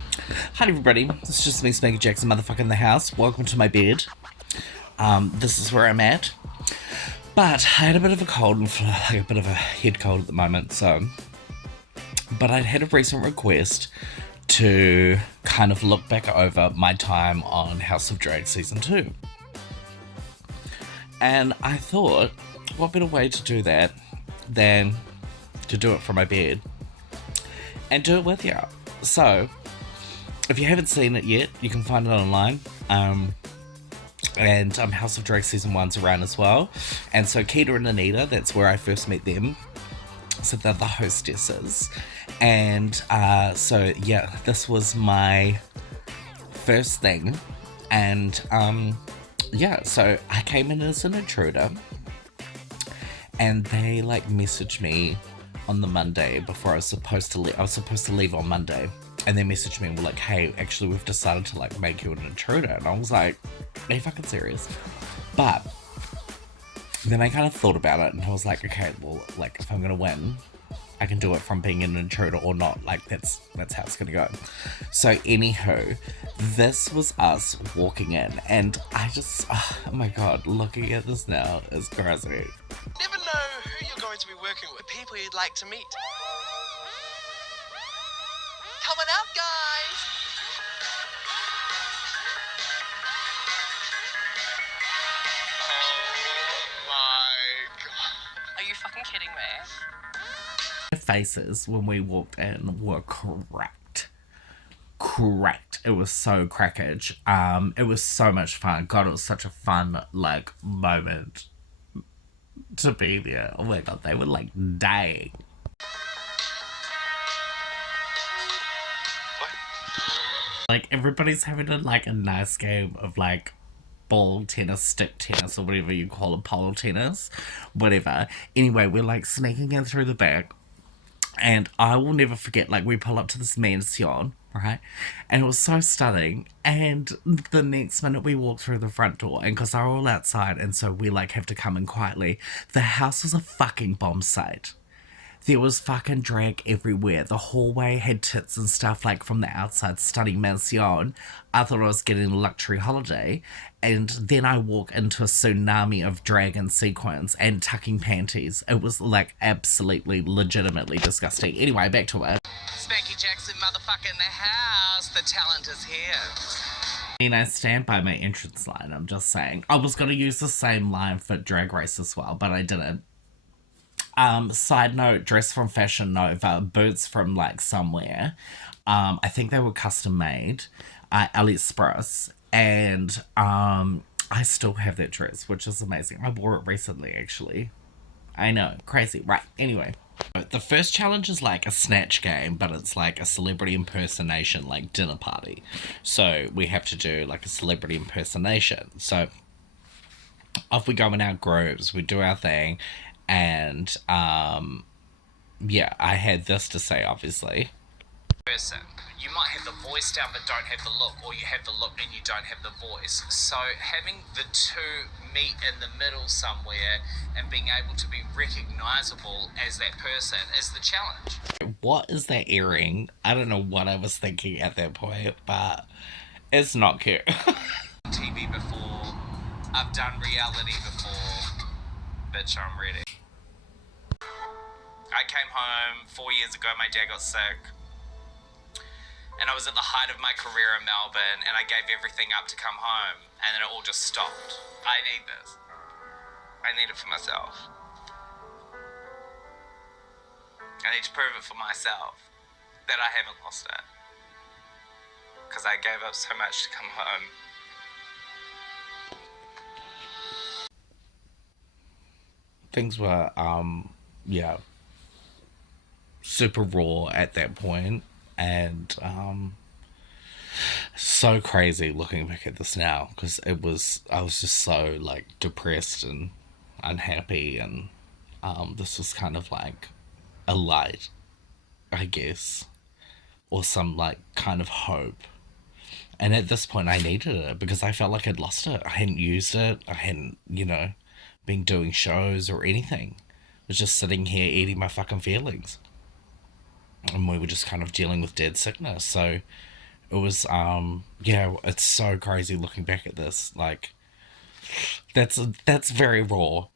Hi everybody, it's just me, Spankie Jackson, motherfucker in the house. Welcome to my bed. This is where I'm at. But I had a bit of a cold and like a bit of a head cold at the moment, so. But I'd had a recent request to kind of look back over my time on House of Drag Season 2. And I thought, what better way to do that than to do it from my bed and do it with you. So, if you haven't seen it yet, you can find it online. And House of Drag Season 1's around as well. And so Keita and Anita, that's where I first met them. So they're the hostesses. And so, yeah, this was my first thing. And yeah, so I came in as an intruder. And they like messaged me on the Monday before I was supposed to leave. I was supposed to leave on Monday. And they messaged me and were like, hey, actually we've decided to like make you an intruder. And I was like, are you fucking serious? But then I kind of thought about it and I was like, okay, well, like if I'm gonna win, I can do it from being an intruder or not. Like that's how it's gonna go. So anywho, this was us walking in and I just, oh my god, looking at this now is crazy. Never know who you're going to be working with, people you'd like to meet. Coming out, guys! Oh my god. Are you fucking kidding me? Their faces when we walked in were cracked. It was so crackage. It was so much fun. God, it was such a fun like moment to be there. Oh my god, they were like dying. Like everybody's having a nice game of like ball tennis, stick tennis, or whatever you call it, pole tennis, whatever. Anyway, we're like sneaking in through the back, and I will never forget. Like we pull up to this mansion, right, and it was so stunning. And the next minute we walk through the front door, and because they're all outside, and so we like have to come in quietly. The house was a fucking bomb site. There was fucking drag everywhere. The hallway had tits and stuff like from the outside, stunning mansion. I thought I was getting a luxury holiday. And then I walk into a tsunami of drag and sequins and tucking panties. It was like absolutely, legitimately disgusting. Anyway, back to it. Spankie Jackson, motherfucker in the house. The talent is here. I mean, I stand by my entrance line, I'm just saying. I was going to use the same line for Drag Race as well, but I didn't. Side note, dress from Fashion Nova, boots from like somewhere. I think they were custom made, AliExpress, and I still have that dress, which is amazing. I wore it recently, actually. I know, crazy. Right, anyway. The first challenge is like a snatch game, but it's like a celebrity impersonation, like dinner party. So we have to do like a celebrity impersonation. So off we go in our groups, we do our thing. And, yeah, I had this to say, obviously. Person. You might have the voice down but don't have the look, or you have the look and you don't have the voice. So having the two meet in the middle somewhere and being able to be recognisable as that person is the challenge. What is that earring? I don't know what I was thinking at that point, but it's not cute. TV before, I've done reality before, bitch, I'm ready. I came home 4 years ago, my dad got sick, and I was at the height of my career in Melbourne, and I gave everything up to come home, and then it all just stopped. I need this. I need it for myself. I need to prove it for myself that I haven't lost it, because I gave up so much to come home. Things were, yeah, super raw at that point, and so crazy looking back at this now, because I was just so like depressed and unhappy, and this was kind of like a light, I guess, or some like kind of hope. And at this point I needed it because I felt like I'd lost it. I hadn't used it. I hadn't, been doing shows or anything. I was just sitting here eating my fucking feelings. And we were just kind of dealing with dead sickness. So It was, yeah, it's so crazy looking back at this. Like, that's very raw.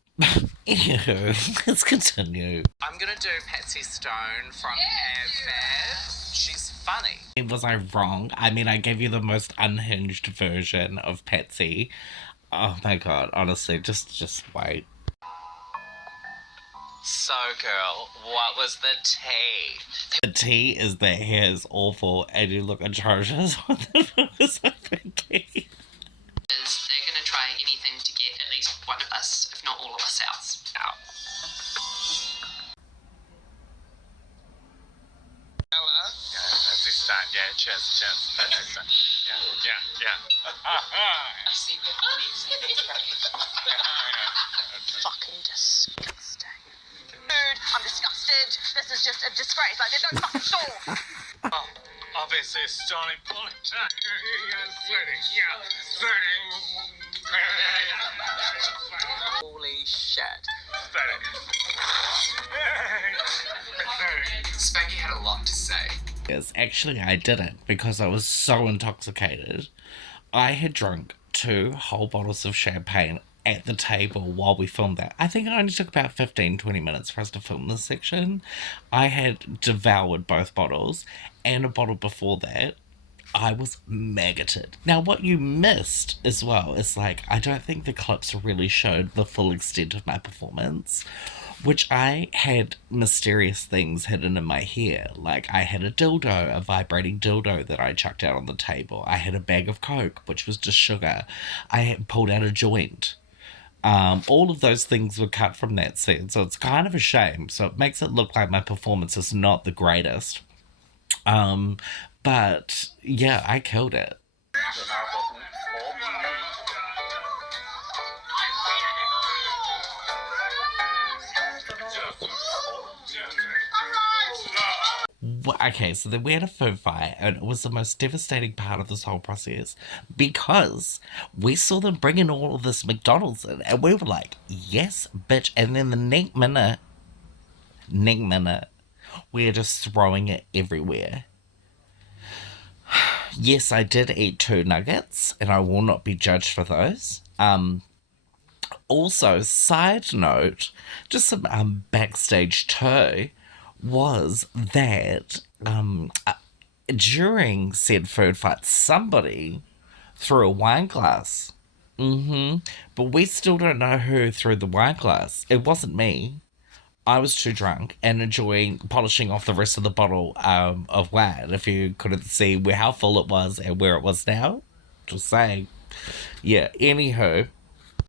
Anywho, let's continue. I'm gonna do Patsy Stone from Fab. She's funny. Was I wrong? I mean, I gave you the most unhinged version of Patsy. Oh my god, honestly, just wait. So, girl, what was the tea? The tea is that hair is awful and you look atrocious. What the fuck was I thinking? They're going to try anything to get at least one of us, if not all of us, out. Ella? Yeah, that's his son. Yeah, cheers. That's his son. Yeah. I see fucking disgusting. Food, I'm disgusted. This is just a disgrace. Like, there's no fucking store. Oh, obviously, it's Johnny Bullet. Holy shit. Spankie had a lot to say. Yes, actually I didn't because I was so intoxicated. I had drunk 2 whole bottles of champagne at the table while we filmed that. I think it only took about 15-20 minutes for us to film this section. I had devoured both bottles, and a bottle before that. I was maggoted. Now, what you missed as well is, like, I don't think the clips really showed the full extent of my performance, which I had mysterious things hidden in my hair. Like, I had a dildo, a vibrating dildo that I chucked out on the table. I had a bag of Coke, which was just sugar. I had pulled out a joint. All of those things were cut from that scene, so it's kind of a shame. So it makes it look like my performance is not the greatest. But yeah, I killed it. Okay, so then we had a food fight, and it was the most devastating part of this whole process because we saw them bringing all of this McDonald's in, and we were like, yes, bitch. And then the next minute, we're just throwing it everywhere. Yes, I did eat 2 nuggets, and I will not be judged for those. Also, side note, just some backstage too, was that during said food fight, somebody threw a wine glass. But we still don't know who threw the wine glass. It wasn't me. I was too drunk and enjoying polishing off the rest of the bottle of wine. If you couldn't see how full it was and where it was now, just saying. Yeah, anywho.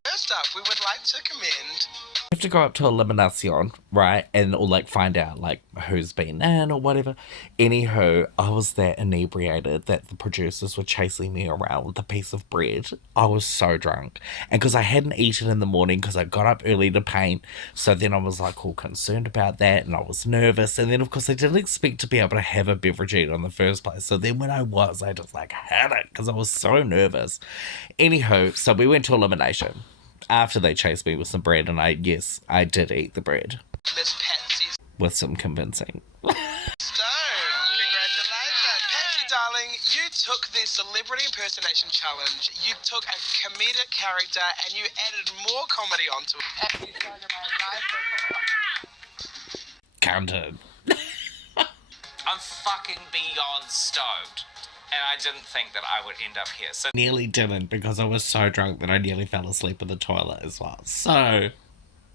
First up, we would like to commend... You have to go up to Elimination, right? And or like find out like who's been in or whatever. Anywho, I was that inebriated that the producers were chasing me around with a piece of bread. I was so drunk. And because I hadn't eaten in the morning because I got up early to paint. So then I was like all concerned about that and I was nervous. And then of course I didn't expect to be able to have a beverage in the first place. So then when I just like had it because I was so nervous. Anywho, so we went to Elimination. After they chased me with some bread, and I did eat the bread. Miss Patsy With some convincing. Stone. Congratulations. Patsy, darling, you took the celebrity impersonation challenge, you took a comedic character, and you added more comedy onto it. Patsy, Stone of my life. Counted. I'm fucking beyond stoked. And I didn't think that I would end up here. So Nearly didn't because I was so drunk that I nearly fell asleep in the toilet as well. So,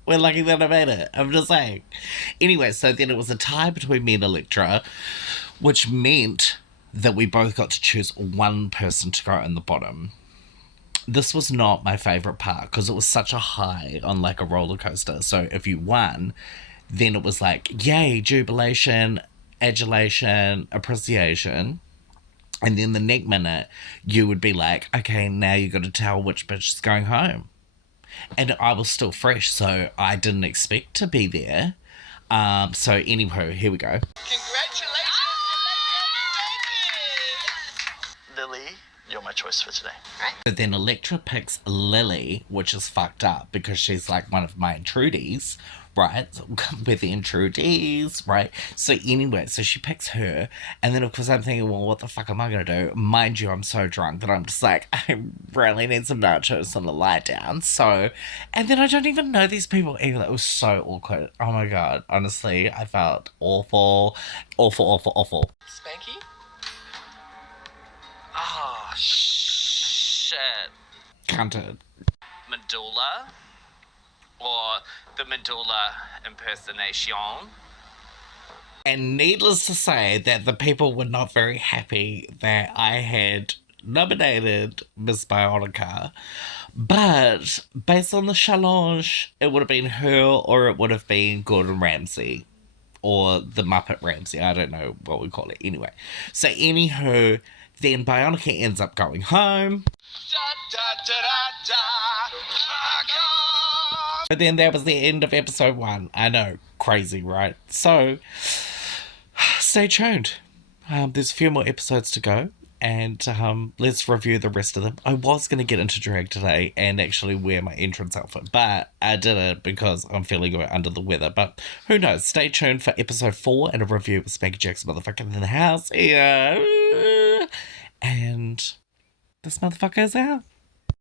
we're lucky that I made it. I'm just saying. Anyway, so then it was a tie between me and Electra, which meant that we both got to choose one person to go in the bottom. This was not my favourite part because it was such a high on like a roller coaster. So if you won, then it was like, yay, jubilation, adulation, appreciation. And then the next minute, you would be like, okay, now you got to tell which bitch is going home. And I was still fresh, so I didn't expect to be there. So anywho, here we go. Congratulations. Lily, you're my choice for today. But then Electra picks Lily, which is fucked up because she's like one of my intrudees, right? We're the intrudees, right? So anyway, so she picks her, and then of course I'm thinking, well, what the fuck am I gonna do? Mind you, I'm so drunk that I'm just like, I really need some nachos and a lie down. So, and then I don't even know these people either. It was so awkward. Oh my god, honestly, I felt awful. Spankie? Oh, shit. Counted. Medulla, or the medulla impersonation. And needless to say that the people were not very happy that I had nominated Miss Bionica. But based on the challenge, it would have been her or it would have been Gordon Ramsay. Or the Muppet Ramsay, I don't know what we call it. Anyway, so anywho, then Bionica ends up going home. But then that was the end of episode 1. I know, crazy, right? So, stay tuned. There's a few more episodes to go, and let's review the rest of them. I was going to get into drag today and actually wear my entrance outfit, but I didn't because I'm feeling under the weather. But who knows? Stay tuned for episode 4 and a review with Spankie Jackson motherfucker in the house. Yeah. And this motherfucker is out.